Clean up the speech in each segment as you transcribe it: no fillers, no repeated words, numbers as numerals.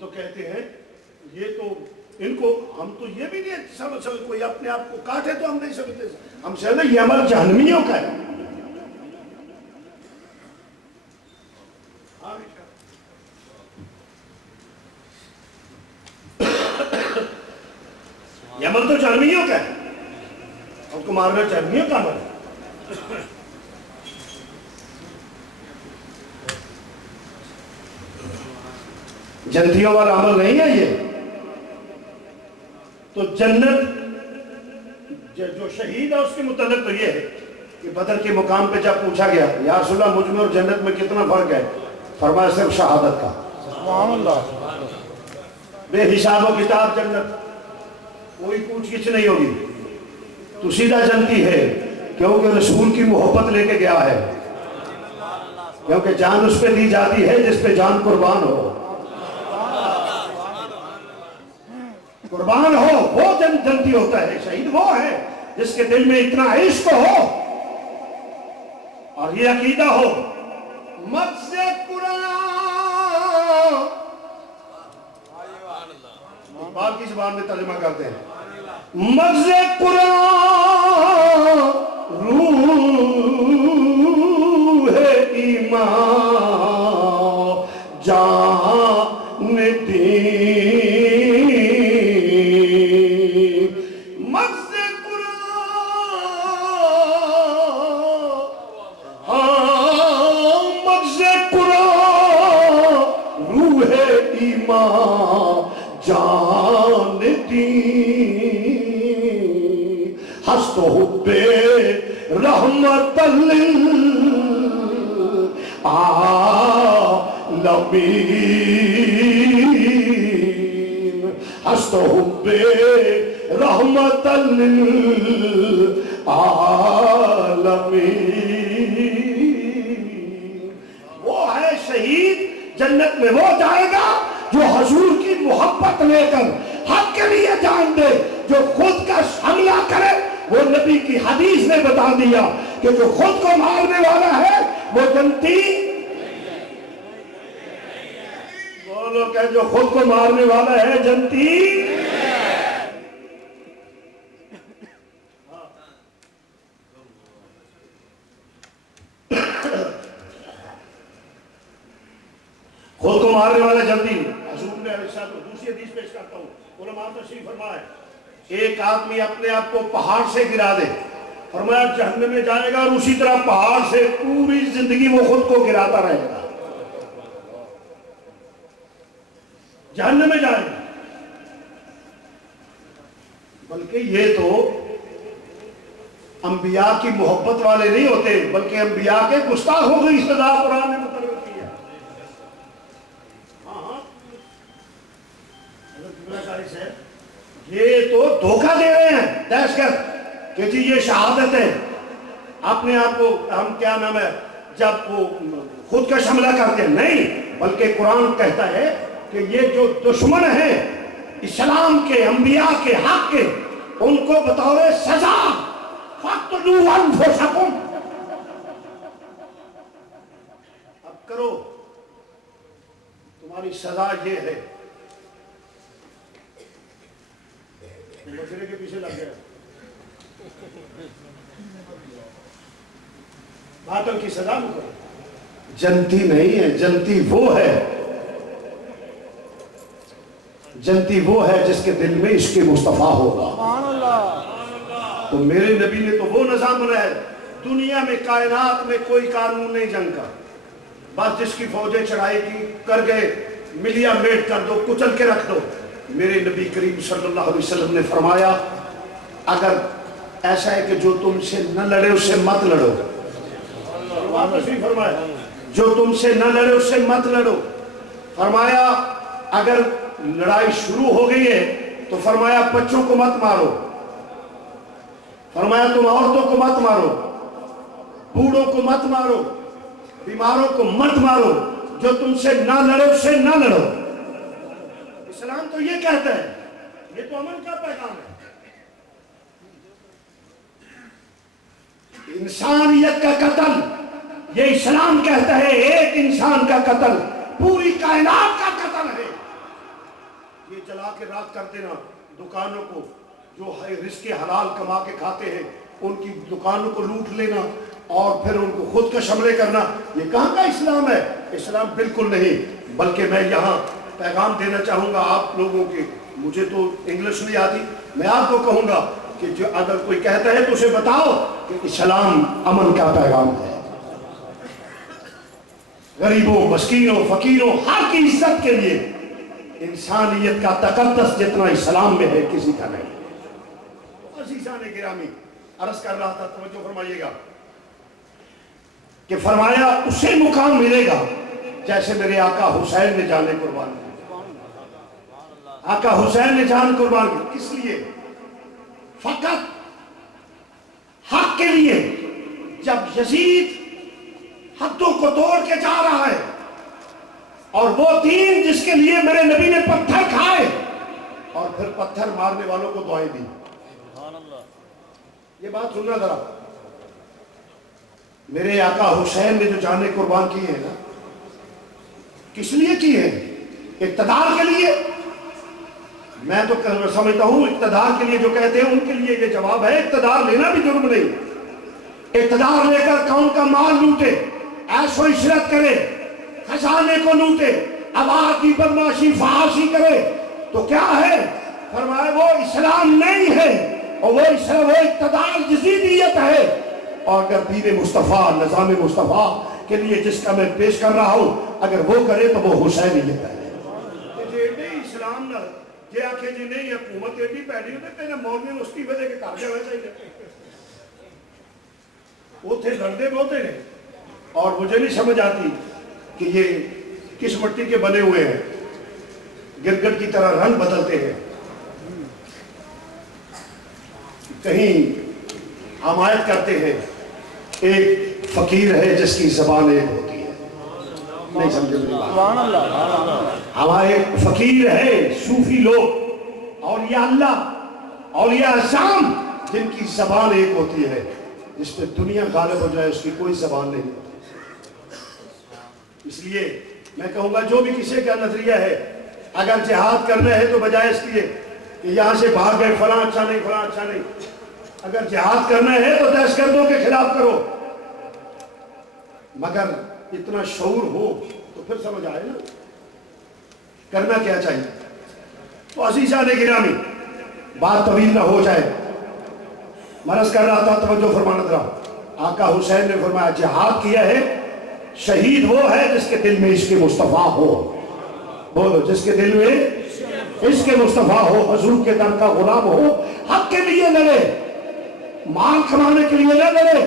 تو کہتے ہیں یہ تو ان کو ہم تو یہ بھی نہیں سمجھ کوئی اپنے آپ کو کاٹے تو ہم نہیں سمجھتے. ہم سمجھتے یہ عمل جہنمیوں کا ہے. یہ عمل تو جہنمیوں کا ہے. ان کو مارنا جہنمیوں کا عمل ہے. جنتیوں والا عمل نہیں ہے یہ. تو جنت جو شہید ہے اس کے متعلق تو یہ ہے کہ بدر کے مقام پہ جب پوچھا گیا یا رسول اللہ مجھ میں اور جنت میں کتنا فرق ہے, فرمایا صرف شہادت کا. سبحان اللہ. بے حساب و کتاب جنت, کوئی پوچھ گچھ نہیں ہوگی. تو سیدھا جنتی ہے کیونکہ رسول کی محبت لے کے گیا ہے, کیونکہ جان اس پہ دی جاتی ہے جس پہ جان قربان ہو. قربان ہو وہ جنتی ہوتا ہے. شہید وہ ہے جس کے دل میں اتنا عشق ہو اور یہ عقیدہ ہو. مغز قرآن اقبال کی زبان میں ترجمہ کرتے ہیں, مغز قرآن روح ایمان جان دین. جان دی ہست حب رحمت للعالمین, ہست حب رحمت للعالمین. وہ ہے شہید, جنت میں وہ جائے گا جو حضور کی محبت لے کر حق کے لیے جان دے. جو خود کا حملہ کرے, وہ نبی کی حدیث نے بتا دیا کہ جو خود کو مارنے والا ہے وہ جنتی. بولو کہ جو خود کو مارنے والا ہے جنتی. خود کو مارنے والا جلدی. حضور نے دوسری حدیث پیش کرتا ہوں, علماء تشریف فرمائے ایک آدمی اپنے آپ کو پہاڑ سے گرا دے, فرمایا جہنم میں جائے گا اور اسی طرح پہاڑ سے پوری زندگی وہ خود کو گراتا رہے گا. جہنم میں جائے گا. بلکہ یہ تو انبیاء کی محبت والے نہیں ہوتے بلکہ انبیاء کے گستاخوں کی سزا قرآن نے مقرر کی ہے. یہ تو دھوکہ دے رہے ہیں دہشت گرد کہ جی یہ شہادت ہے. اپنے آپ کو ہم کیا نام ہے جب وہ خود کا حملہ کرتے ہیں, نہیں بلکہ قرآن کہتا ہے کہ یہ جو دشمن ہیں اسلام کے, انبیاء کے, حق کے, ان کو بطور سزا فَاقْتُلُوا أَنفُسَكُمْ. اب کرو, تمہاری سزا یہ ہے. مشرے کے پیچھے لگ گیا, باطل کی سزا مقرر. جنتی نہیں ہے, جنتی وہ ہے, جنتی وہ ہے جس کے دل میں عشق مصطفیٰ ہوگا. تو میرے نبی نے تو وہ نظام بنایا ہے, دنیا میں کائنات میں کوئی قانون نہیں جنگ کا. بس جس کی فوجیں چڑھائی کی کر گئے, ملیا میٹ کر دو, کچل کے رکھ دو. میرے نبی کریم صلی اللہ علیہ وسلم نے فرمایا اگر ایسا ہے کہ جو تم سے نہ لڑے اس سے مت لڑو. فرمایا جو تم سے نہ لڑے اس سے مت لڑو. فرمایا اگر لڑائی شروع ہو گئی ہے تو فرمایا بچوں کو مت مارو. فرمایا تم عورتوں کو مت مارو, بوڑھوں کو مت مارو, بیماروں کو مت مارو. جو تم سے نہ لڑے اس سے نہ لڑو. اسلام تو یہ کہتا ہے, یہ تو امن کا پیغام ہے. انسانیت کا قتل یہ اسلام کہتا ہے, ایک انسان کا قتل پوری کائنات کا قتل ہے. یہ جلا کے راکھ کر دینا دکانوں کو، جو رزق حلال کما کے کھاتے ہیں ان کی دکانوں کو لوٹ لینا اور پھر ان کو خود کا حملے کرنا، یہ کہاں کا اسلام ہے؟ اسلام بالکل نہیں۔ بلکہ میں یہاں پیغام دینا چاہوں گا آپ لوگوں کے، مجھے تو انگلش نہیں آتی، میں آپ کو کہوں گا کہ جو اگر کوئی کہتا ہے تو اسے بتاؤ کہ اسلام امن کا پیغام ہے۔ غریبوں، مسکینوں، فقیروں، ہر کی عزت کے لیے انسانیت کا تقدس جتنا اسلام میں ہے کسی کا نہیں۔ عزیزان گرامی، عرض کر رہا تھا، توجہ فرمائیے گا کہ فرمایا اسے مقام ملے گا جیسے میرے آقا حسین نے جانے قربان کی۔ آقا حسین نے جان قربان کی، کس لیے؟ فقط حق کے لیے۔ جب یزید حدوں کو توڑ کے جا رہا ہے اور وہ دین جس کے لیے میرے نبی نے پتھر کھائے اور پھر پتھر مارنے والوں کو دعائیں دی۔ یہ بات سننا ذرا، میرے آقا حسین نے جو جانیں قربان کی ہے نا، کس لیے کی ہے؟ اقتدار کے لیے؟ میں تو سمجھتا ہوں اقتدار کے لیے جو کہتے ہیں ان کے لیے یہ جواب ہے، اقتدار لینا بھی جرم نہیں۔ اقتدار لے کر قوم کا مال لوٹے، عیش و عشرت کرے، خزانے کو لوٹے، آباد کی بدماشی فحاشی کرے تو کیا ہے؟ فرمایا وہ اسلام نہیں ہے، اور وہ اقتدار جزیدیت ہے۔ اور اگر دین مصطفیٰ، نظام مصطفیٰ کے لیے جس کا میں پیش کر رہا ہوں اگر وہ کرے تو وہ حسینیت ہے۔ اسلام نہ یہ آکھے جی نہیں حکومت ایڈی پیڑی ہوتے تیرے مولوی نے استعفے دے کے کر جانا چاہیے۔ وہ تھے لڑتے بہتے ہیں اور مجھے نہیں سمجھ آتی کہ یہ کس مٹی کے بنے ہوئے ہیں، گرگٹ کی طرح رنگ بدلتے ہیں۔ کہیں حمایت کرتے ہیں ایک فقیر ہے جس کی زبان ایک ہوتی ہے، نہیں سمجھے میری بات؟ ہمارے فقیر ہے صوفی لوگ، اولیاء اللہ، اولیاء اعظام، جن کی زبان ایک ہوتی ہے، جس پہ دنیا غالب ہو جائے اس کی کوئی زبان نہیں ہوتی۔ اس لیے میں کہوں گا جو بھی کسی کا نظریہ ہے، اگر جہاد کرنا ہے تو بجائے اس لیے کہ یہاں سے بھاگ گئے فلاں اچھا نہیں فلاں اچھا نہیں، اگر جہاد کرنا ہے تو دہشت گردوں کے خلاف کرو، مگر اتنا شعور ہو تو پھر سمجھ آئے نا کرنا کیا چاہیے۔ تو عزیزان گرامی، بات طویل نہ ہو جائے، مرض کر رہا تھا، توجہ فرمانا ذرا۔ آقا حسین نے فرمایا جہاد کیا ہے، شہید وہ ہے جس کے دل میں عشق مصطفیٰ ہو۔ بولو، جس کے دل میں عشق مصطفیٰ ہو، حضور کے در کا غلام ہو، حق کے لیے لڑے، مال کمانے کے لیے نہ لڑے۔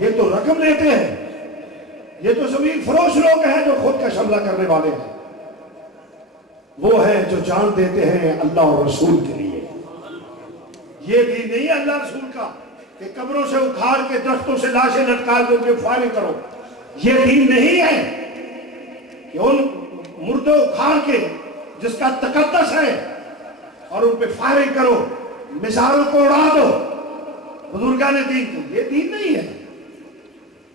یہ تو رقم لیتے ہیں، یہ تو زمین فروش لوگ ہیں جو خود کا حملہ کرنے والے ہیں۔ وہ ہیں جو جان دیتے ہیں اللہ اور رسول کے لیے۔ یہ دین نہیں ہے اللہ رسول کا کہ قبروں سے اکھاڑ کے درختوں سے لاشیں لٹکا کے ان کے فائرنگ کرو۔ یہ دین نہیں ہے کہ ان مردوں اکھاڑ کے جس کا تقدس ہے اور ان پہ فائرنگ کرو، مزاروں کو اڑا دو۔ بزرگان دین کو یہ دین نہیں ہے۔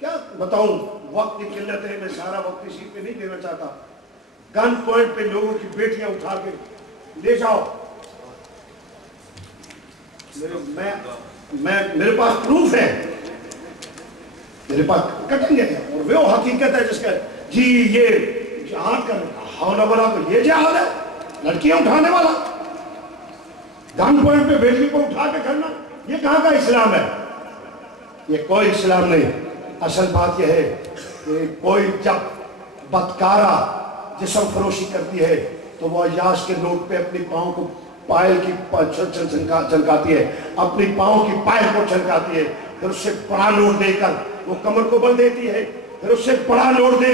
کیا بتاؤں، وقت کی قلت ہے، میں سارا وقت اسی پہ نہیں دینا چاہتا۔ گن پوائنٹ پہ لوگوں کی بیٹیاں اٹھا کے لے جاؤ، میرے پاس پروف ہے، میرے پاس کٹیں گے، اور وہ حقیقت ہے جس کا جی یہ جہاد کرنے حول ولا کو یہ جہاد ہے، لڑکیاں اٹھانے والا، گن پوائنٹ پہ بیٹی کو اٹھا کے کرنا، یہ کہاں کا اسلام ہے؟ یہ کوئی اسلام نہیں۔ اصل بات یہ ہے کہ کوئی جب بدکارہ جسم فروشی کرتی ہے تو وہ عیاش کے نوٹ پہ اپنی پاؤں کو پائل کی چھلکاتی ہے، اپنی پاؤں کی پائل کو چھلکاتی ہے، پھر اس سے بڑا نوٹ دے کر وہ کمر کو بل دیتی ہے، پھر اس سے بڑا نوٹ دے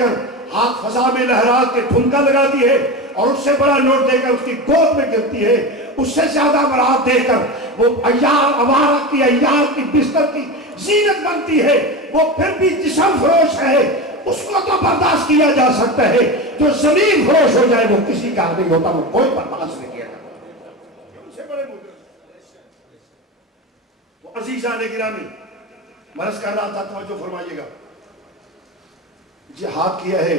کر ہاتھ فضا میں لہرا کے ٹھمکا لگاتی ہے، اور اس سے بڑا نوٹ دے کر اس کی گود میں گرتی ہے، اس سے زیادہ برات دے کر وہ عوارت کی عیار کی بستر کی زینت بنتی ہے، وہ پھر بھی جسم فروش ہے۔ اس کو تو برداشت کیا جا سکتا ہے، جو زمین فروش ہو جائے وہ کسی کا نہیں ہوتا، وہ کوئی برداشت نہیں کیا جاتا۔ وہ عزیزان گرامی، مرض کر رہا تھا، توجہ فرمائیے گا، جہاد کیا ہے